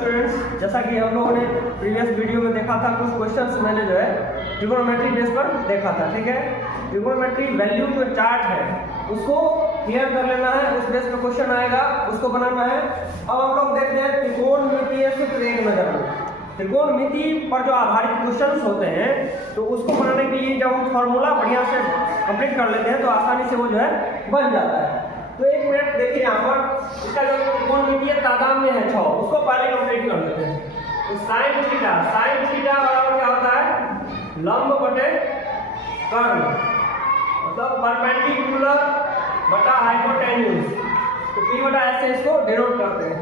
Students, जैसा कि हम लोगों ने प्रीवियस वीडियो में देखा था, कुछ क्वेश्चंस मैंने जो है ट्रिगोनोमेट्री बेस पर देखा था। ठीक है, ट्रिगोनोमेट्री वैल्यू जो चार्ट है उसको क्लियर कर लेना है, उस बेस पर क्वेश्चन आएगा, उसको बनाना है। अब हम लोग देखते हैं त्रिकोणमितीय सूत्र एक नजर में। त्रिकोणमिति पर जो आधारित क्वेश्चंस होते हैं तो उसको बनाने के लिए जब हम फॉर्मूला बढ़िया से कंप्लीट कर लेते हैं तो आसानी से वो जो है बन जाता है। तो एक मिनट देखिए, यहाँ पर इसका जो त्रिकोणमितीय तादात्म्य है 6, उसको पहले कंप्लीट कर लेते हैं। तो साइन थीटा बराबर क्या होता है, लंब बटे कर्ण, मतलब परपेंडिकुलर बटा हाइपोटेन्यूज। तो P बटा S से इसको डिनोट करते हैं।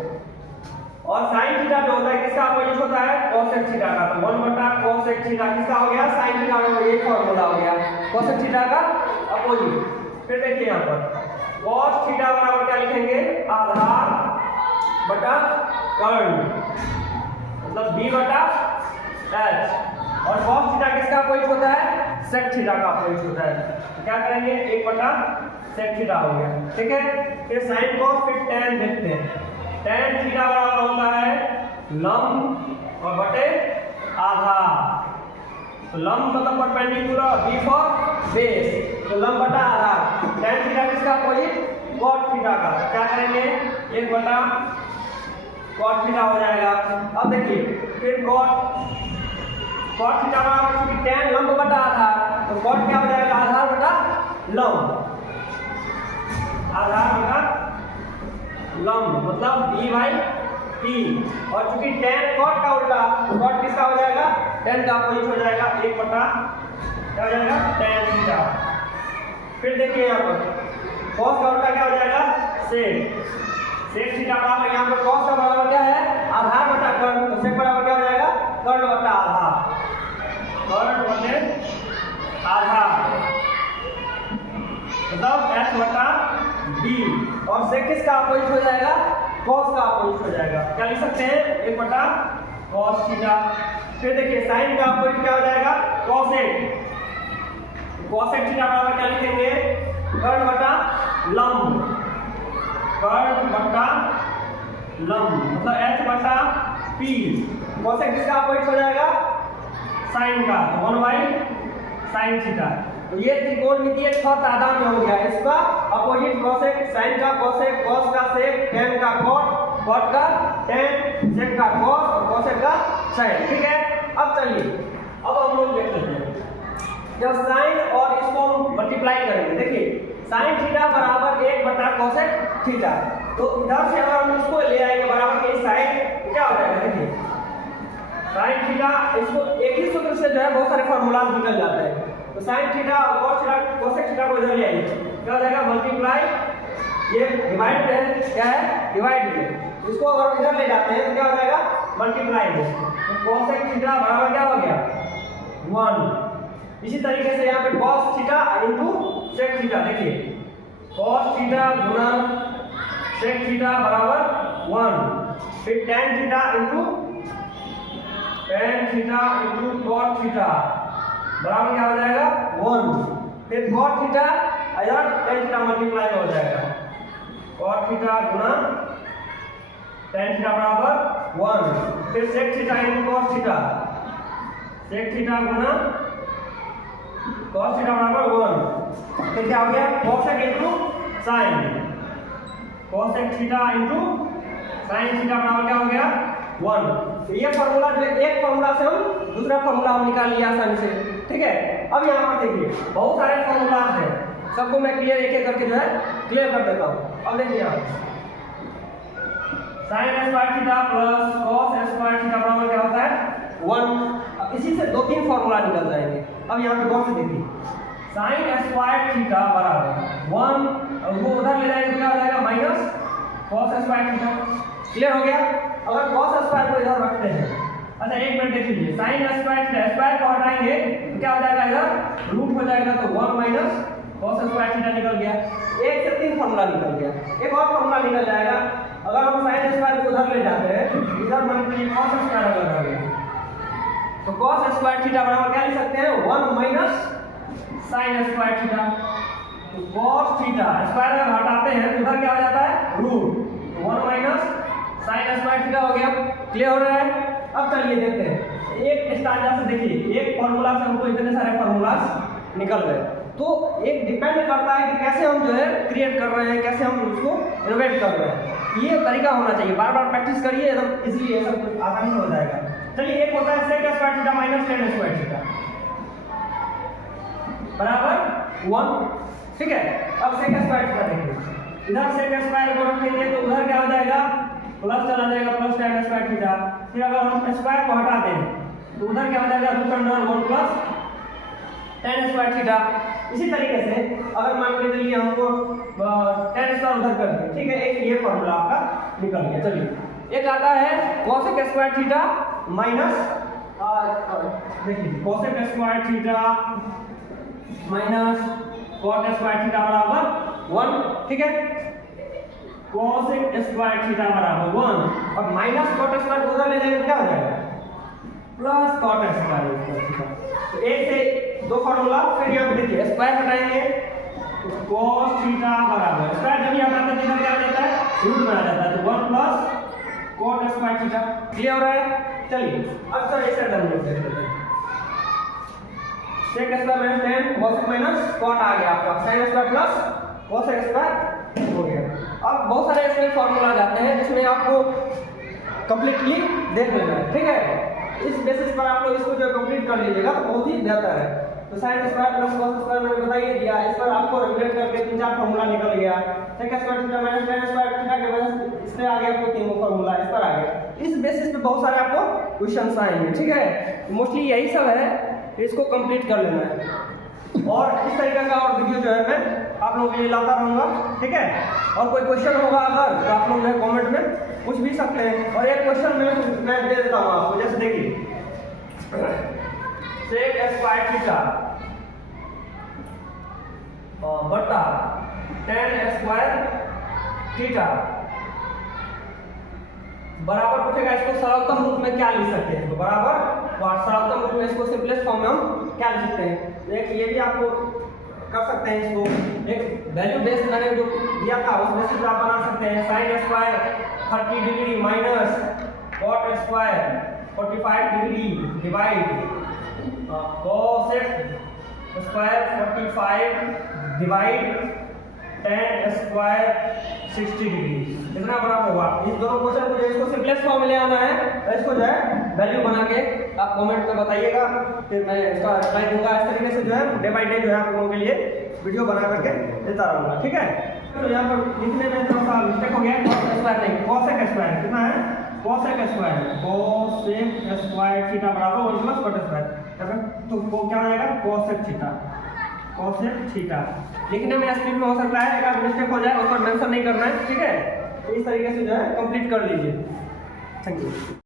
और साइन थीटा जो होता है किसका अपोजिट होता है, कोसेक थीटा का। तो 1 बटा कोसेक थीटा किसका हो गया, साइन थीटा का। ये फॉर्मूला हो गया कोसेक थीटा का अपोजिट। फिर देखिए यहाँ पर cos थीटा बराबर क्या लिखेंगे, आधार बटा कर्ण, मतलब b बटा h। और cos थीटा किसका अपोजिट होता है, sec थीटा का अपोजिट होता है। तो क्या करेंगे, 1 बटा sec थीटा हो गया। ठीक है, फिर sin cos, फिर tan देखते हैं। tan थीटा बराबर होता है लंब और बटे आधार। तो लंब मतलब परपेंडिकुलर, b फॉर बेस, तो लंब बटा आधार। tan थीटा किसका अपोजिट, cot थीटा का। क्या करेंगे, 1 बटा cot थीटा हो जाएगा। अब देखिए फिर cot थीटा बराबर, क्योंकि tan लंब बटा आधार, तो cot क्या हो जाएगा, आधार बटा लंब, आधार बटा लंब, मतलब b बाई t। और चूंकि tan cot का उल्टा, तो cot किसका हो जाएगा, tan का अपोजिट हो जाएगा, 1 बटा क्या हो जाएगा, tan थीटा। फिर देखिए यहाँ पर cos का उल्टा क्या हो जाएगा, sec थीटा बराबर, यहाँ पर cos का बराबर क्या है, आधार बटा कर्ण, तो sec बराबर क्या हो जाएगा, कर्ण बटा आधार, कर्ण बटे आधार, मतलब h बटा b। और sec किसका अपोजिट हो जाएगा, cos का अपोजिट हो जाएगा। क्या लिख सकते हैं, 1 बटा cos थीटा। फिर देखिए sin का अपोजिट क्या हो जाएगा, cosec। cosec थीटा बराबर क्या लिखेंगे, कर्ण बटा लंब, कर्ण बटा लंब, मतलब h बटा p। cosec किसका अपोजिट हो जाएगा, sin का, तो 1 बाई sin थीटा। तो ये त्रिकोणमितीय 6 तादात्म्य हो गया। इसका अपोजिट cosec, sin का cosec, cos का sec, tan का cot, cot का tan, sec का cos और cosec का sin। ठीक है, अब चलिए अब हम लोग देखते हैं जब sin और इसको हम मल्टीप्लाई करेंगे। देखिए sin थीटा बराबर 1 बटा cosec थीटा, तो इधर से अगर हम इसको ले आएंगे बराबर के साइड, तो क्या हो जाएगा, देखिए sin थीटा, इसको एक ही सूत्र से जो है बहुत सारे फार्मूलाज निकल जाते हैं। तो sin थीटा और cos थीटा, cosec थीटा को इधर ले आइए, क्या हो जाएगा, मल्टीप्लाई, ये डिवाइड है, क्या है, डिवाइड है। इसको अगर इधर ले जाते हैं तो क्या हो जाएगा, मल्टीप्लाई है। तो cosec थीटा बराबर क्या हो गया, 1। इसी तरीके से यहाँ पे cos theta into sec theta, देखिए cos थीटा गुना sec थीटा बराबर 1। फिर tan theta into cot theta बराबर क्या हो जाएगा, 1। फिर cot थीटा इधर tan थीटा मल्टीप्लाई हो जाएगा, cot थीटा गुना tan थीटा बराबर 1। फिर sec theta into cos theta, sec theta गुना cos थीटा बराबर 1। तो क्या हो गया, cosec into sin, cosec theta into sin theta बराबर क्या हो गया, 1। तो ये फार्मूला जो एक फार्मूला से हम दूसरा फार्मूला हम निकाल लिया आसानी से। ठीक है, अब यहाँ पर देखिए बहुत सारे फार्मूला हैं, सबको मैं क्लियर एक एक करके जो है क्लियर कर देता हूँ। अब देखिए यहाँ sin square theta plus cos square theta बराबर क्या होता है, 1। इसी से 2-3 फार्मूला निकल जाएंगे। अब यहाँ पे गौर से देखिए sin स्क्वायर थीटा बराबर 1, और वो उधर ले जाएंगे तो क्या हो जाएगा, minus cos square theta. Clear हो गया। अगर cos स्क्वायर को इधर रखते हैं, अच्छा एक मिनट देख लीजिए, sin स्क्वायर थीटा, स्क्वायर को हटाएंगे तो क्या हो जाएगा, इधर रूट हो जाएगा, तो 1 माइनस cos स्क्वायर थीटा निकल गया। 1 से 3 फार्मूला निकल गया। एक और फार्मूला निकल जाएगा, अगर हम sin स्क्वायर को उधर ले जाते हैं, इधर मल्टीप्लाई cos स्क्वायर अगर आ गया, तो cos स्क्वायर थीटा बराबर क्या लिख सकते हैं, 1 माइनस sin स्क्वायर थीटा। तो cos थीटा स्क्वायर अगर हटाते हैं तो उधर क्या हो जाता है, root, 1 minus sin square theta हो गया। क्लियर हो रहा है? अब चलिए देखते हैं, एक स्टांजा से देखिए, एक फार्मूला से हमको इतने सारे फार्मूलास निकल गए। तो एक डिपेंड करता है कि कैसे हम जो है क्रिएट कर रहे हैं, कैसे हम उसको इनोवेट कर रहे हैं। ये तरीका होना चाहिए, बार बार प्रैक्टिस करिए, एकदम इजीली ये सब आसानी से हो जाएगा। चलिए, एक होता है sec square theta minus tan square theta बराबर 1, ठीक है। अब सेक स्क्वायर थीटा देखिए, इधर सेक स्क्वायर को रखेंगे तो उधर क्या हो जाएगा, प्लस चला जाएगा, प्लस टेन स्क्वायर थीटा। फिर अगर हम स्क्वायर को हटा दें तो उधर क्या हो जाएगा, root under 1 plus tan square theta. इसी तरीके से अगर मान के चलिए हमको 10 स्क्वायर उधर कर दिए, ठीक है, एक ये फॉर्मूला आपका निकल गया। चलिए, एक आता है कोसेक स्क्वायर थीटा माइनस, देखिए cosec square theta minus cot square theta बराबर 1, ठीक है। कोसेक स्क्वायर थीटा बराबर 1 और माइनस कॉट स्क्वायर को उधर ले जाएंगे तो क्या हो जाएगा, प्लस कॉट स्क्वायर थीटा। तो एक से दो फार्मूला, फिर यहाँ पे देखिए स्क्वायर हटाएंगे तो cos थीटा बराबर, स्क्वायर जब भी हटाते हैं तो क्या हो जाता है, रूट में आ जाता है, तो 1 plus cot square theta. Clear हो रहा है? चलिए, अब सर इसे डन देख लेते हैं। sec square minus tan cos minus cot आ गया आपका, sin square plus cos square हो गया। अब बहुत सारे इसमें फार्मूला आते हैं जिसमें आपको कंप्लीटली देख लेना है, ठीक है। इस बेसिस पर आप लोग इसको जो कंप्लीट कर लीजिएगा तो बहुत ही बेहतर है। तो sin square plus cos square मैंने बताइए दिया, इस पर आपको रेगुलेट करके 3-4 फार्मूला निकल गया। sec square theta minus tan square theta के वजह इस पे आ गया आपको 3 फार्मूला, इस पर आ गया। इस बेसिस पे बहुत सारे आपको क्वेश्चंस आएंगे, ठीक है। मोस्टली यही सब है, इसको कंप्लीट कर लेना है। और इस तरीके का और वीडियो जो है मैं आप लोगों के लिए लाता रहूँगा, ठीक है। और कोई क्वेश्चन होगा अगर तो आप लोग जो है कॉमेंट में पूछ भी सकते हैं। और एक क्वेश्चन मैं दे देता हूँ आपको, जैसे देखिए सेक स्क्वायर थीटा बटा tan स्क्वायर थीटा बराबर पूछेगा, इसको सरलतम रूप में क्या लिख सकते हैं, तो बराबर और सरलतम रूप में इसको सिंपलेस्ट फॉर्म में हम क्या लिख सकते हैं। एक ये भी आपको कर सकते हैं, इसको एक वैल्यू बेस मैंने जो दिया था उस बेसिस पर आप बना सकते हैं। sin square 30 degree minus cot square 45 degree divide cosec square 45 divide tan square 60 degree, इतना बराबर होगा। इन दोनों क्वेश्चन को इसको सिंपलेस्ट फॉर्म में ले आना है, तो इसको जो है वैल्यू बना के आप कमेंट में बताइएगा, फिर मैं इसका रिप्लाई दूंगा। इस तरीके से जो है डे बाय डे जो है आप लोगों के लिए वीडियो बना करके देता रहूँगा, ठीक है। तो यहाँ पर लिखने में थोड़ा सा मिस्टेक हो गया, cos स्क्वायर नहीं cosec स्क्वायर, कितना है cosec स्क्वायर थीटा बराबर 1 प्लस cot स्क्वायर, तो वो क्या हो जाएगा cosec थीटा। लिखने में स्पीड में हो सकता है एक मिस्टेक हो जाए, उस पर मेंशन नहीं करना है, ठीक है। तो इस तरीके से जो है कंप्लीट कर लीजिए। Thank you.